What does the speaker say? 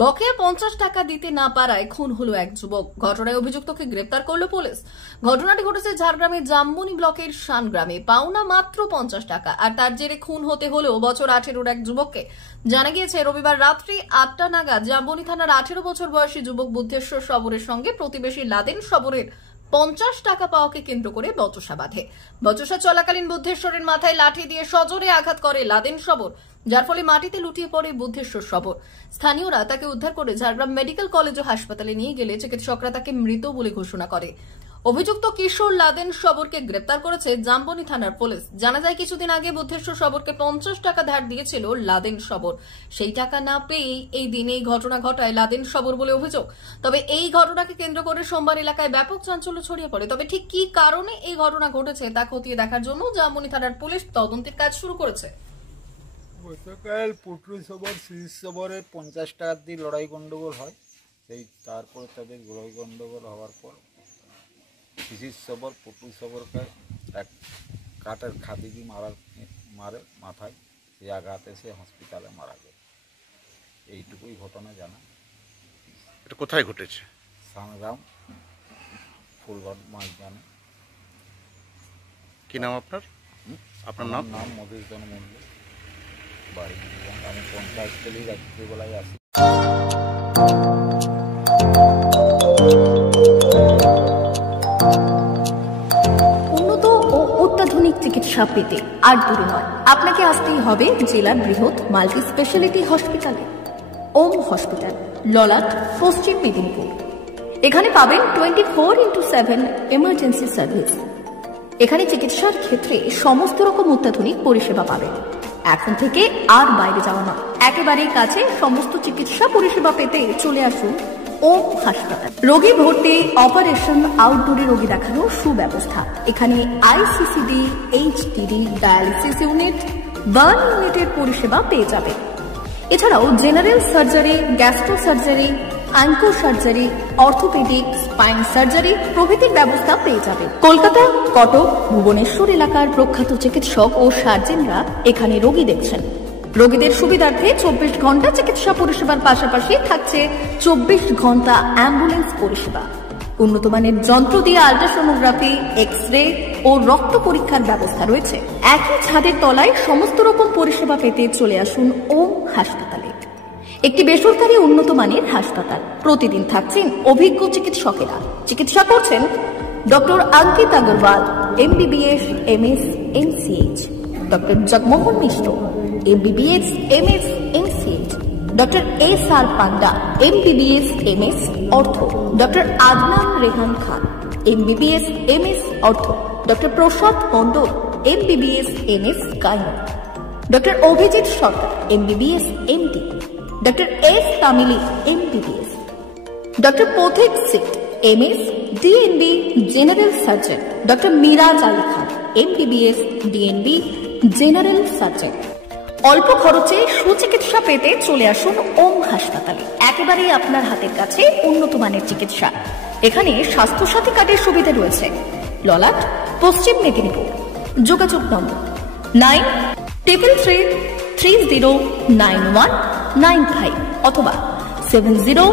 বকেয়া 50 টাকা দিতে না পারায় খুন হলো এক যুবক। ঘটনায় অভিযুক্তকে গ্রেপ্তার করল পুলিশ। ঘটনাটি ঘটেছে ঝাড়গ্রামের জামবনি ব্লকের শানগ্রামে। পাওনা মাত্র 50 টাকা, আর তার জেরে খুন হতে হলো বছর 18-র এক যুবককে। জানা গিয়েছে রবিবার রাত্রি 8টা নাগাদ জামবনি থানার 18 বছর বয়সী যুবক বুদ্ধেশ্বর সবরের সঙ্গে প্রতিবেশী লাদেন সবরের 50 টাকা পাওয়াকে কেন্দ্র করে বচসা বাঁধে। বচসা চলাকালীন বুদ্ধেশ্বরের মাথায় লাঠি দিয়ে সজোরে আঘাত করে লাদেন সবর, যার ফলে মাটিতে লুটিয়ে পড়ে বুদ্ধেশ্বর সবর। স্থানীয়রা তাকে উদ্ধার করে ঝাড়গ্রাম মেডিকেল কলেজ ও হাসপাতালে নিয়ে গেলে চিকিৎসকরা তাকে মৃত বলে ঘোষণা করে। অভিযুক্ত কিশোর লাদেন সবরকে গ্রেপ্তার করেছে জামবনি থানার পুলিশ। জানা যায় কিছুদিন আগে বুদ্ধেশ্বর সবরকে 50 টাকা ধার দিয়েছিল লাদেন সবর। সেই টাকা না পেয়ে এই দিন এই ঘটনা ঘটায় লাদেন সবর বলে অভিযোগ। তবে এই ঘটনাকে কেন্দ্র করে সোমবার এলাকায় ব্যাপক চাঞ্চল্য ছড়িয়ে পড়ে। তবে ঠিক কি কারণে এই ঘটনা ঘটেছে তা খতিয়ে দেখার জন্য জামবনি থানার পুলিশ তদন্তের কাজ শুরু করেছে। গতকাল পুটুল সবর শিশির সবরের 50 টাকা দিয়ে লড়াই গন্ডগোল হয়। সেই তারপর তাদের লড়াই গন্ডগোল হওয়ার পর শিশির সবর পুটুল সবরকে এক কাঠের খাদি দিয়ে মারে মাথায়। সেই আঘাতে সে হসপিটালে মারা যায়। এইটুকুই ঘটনা জানা। এটা কোথায় ঘটেছে? শানগ্রাম ফুলগড় মাঝখানে। কি নাম আপনার? আপনার নাম? নাম মধুসূদন মন্ডল। বাড়ি আমি পঞ্চায়েত থেকেই রাত্রিবেলায় আসি। উন্নত ও অত্যাধুনিক চিকিৎসা পেতে আর দূরে নয়, আপনাকে আসতেই হবে জেলার বৃহৎ মাল্টি স্পেশালিটি হসপিটালে। ওম হসপিটাল, ললাট, পশ্চিম মেদিনীপুর। এখানে পাবেন 24x7 এমার্জেন্সি সার্ভিস। এখানে চিকিৎসার ক্ষেত্রে সমস্ত রকম অত্যাধুনিক পরিষেবা পাবেন। এখন থেকে আর বাইরে যাওয়া নয়, একেবারেই কাছে সমস্ত চিকিৎসা পরিষেবা পেতে চলে আসুন ওম হাসপাতাল। রোগী ভর্তি, অপারেশন, আউটডোরে রোগী দেখানোর সুব্যবস্থা। এখানে ICCD, HDD, dialysis unit, burn ইউনিটের পরিষেবা পেয়ে যাবে। এছাড়াও general surgery, gastro surgery, onco surgery, orthopaedic, spine surgery প্রভৃতির ব্যবস্থা পেয়ে যাবে। কলকাতা, কটক, ভুবনেশ্বর এলাকার প্রখ্যাত চিকিৎসক ও সার্জেনরা এখানে রোগী দেখছেন। রোগীদের সুবিধার্থে 24 ঘন্টা চিকিৎসা পরিষেবার পাশাপাশি থাকছে 24 ঘন্টা অ্যাম্বুলেন্স পরিষেবা। উন্নত মানের যন্ত্র দিয়ে আল্ট্রাসোনোগ্রাফি, এক্স রে ও রক্ত পরীক্ষার ব্যবস্থা রয়েছে। একই ছাদের তলায় সমস্ত রকম পরিষেবা পেতে চলে আসুন ওম হাসপাতালে। একটি বেসরকারি উন্নত মানের হাসপাতাল। প্রতিদিন থাকছেন অভিজ্ঞ চিকিৎসকেরা। চিকিৎসা করছেন doctor Ankit Agarwal, MBBS, MS, MCH, doctor Jagmohan Mishra, MBBS, MS, MCH, doctor SR Panda, MBBS, MS, ortho, doctor Adnan Rehan Khan, MBBS, MS, ortho, doctor Prasad Mondal, MBBS, MS, gynae, doctor Abhijit Sarkar, MBBS, MD, doctor S তামিলি, MBBS, ডক্টর পথিক সিট, MS, DNB, general surgeon, doctor Miraj Ali Khan, MBBS, DNB, general surgeon. অল্প খরচে সুচিকিৎসা পেতে চলে আসুন ওম হাসপাতালে। একেবারেই আপনার হাতের কাছে উন্নত মানের চিকিৎসা। এখানে স্বাস্থ্যসাথী কার্ডের সুবিধা রয়েছে। ললাট, পশ্চিম মেদিনীপুর। যোগাযোগ নম্বর 9333309195 অথবা 70